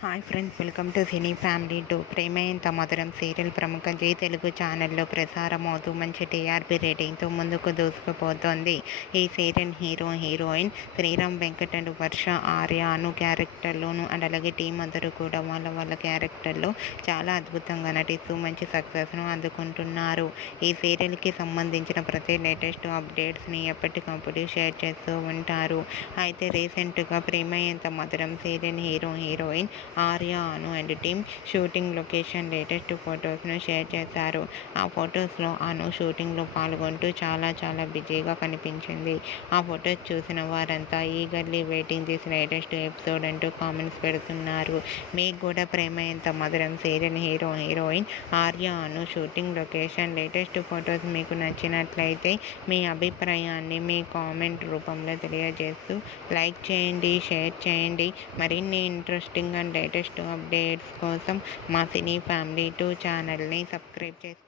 Hi friends, welcome to cine family two. Prema Entha Madhuram serial ప్రముఖ G Telugu ఛానల్లో ప్రసారం అవుతూ మంచి టీఆర్పీ రేటింగ్తో ముందుకు దూసుకుపోతోంది. ఈ serial heroine Sriram Venkat and Varsha Arya Anu క్యారెక్టర్లోను అండ్ అలాగే టీం అందరూ కూడా వాళ్ళ క్యారెక్టర్లో చాలా అద్భుతంగా నటిస్తూ మంచి సక్సెస్ను అందుకుంటున్నారు. ఈ సీరియల్కి సంబంధించిన ప్రతి లేటెస్ట్ అప్డేట్స్ని ఎప్పటికప్పుడు షేర్ చేస్తూ ఉంటారు. అయితే రీసెంట్గా Prema Entha Madhuram serial heroine Arya Anu and team shooting location latest ఫొటోస్ను షేర్ చేశారు. ఆ ఫొటోస్లో అను షూటింగ్లో పాల్గొంటూ చాలా బిజీగా కనిపించింది. ఆ ఫొటోస్ చూసిన వారంతా eagerly waiting this latest episode అంటూ కామెంట్స్ పెడుతున్నారు. మీకు కూడా ప్రేమ ఎంత మధురం సీరియల్ హీరోయిన్ ఆర్య అను షూటింగ్ లొకేషన్ లేటెస్ట్ ఫొటోస్ మీకు నచ్చినట్లయితే మీ అభిప్రాయాన్ని మీ కామెంట్ రూపంలో తెలియజేస్తూ లైక్ చేయండి, షేర్ చేయండి. మరిన్ని ఇంట్రెస్టింగ్ అండ్ లేటెస్ట్ అప్డేట్స్ కోసం మా సినీ ఫ్యామిలీ 2 ఛానల్ని సబ్స్క్రైబ్ చేసుకోండి.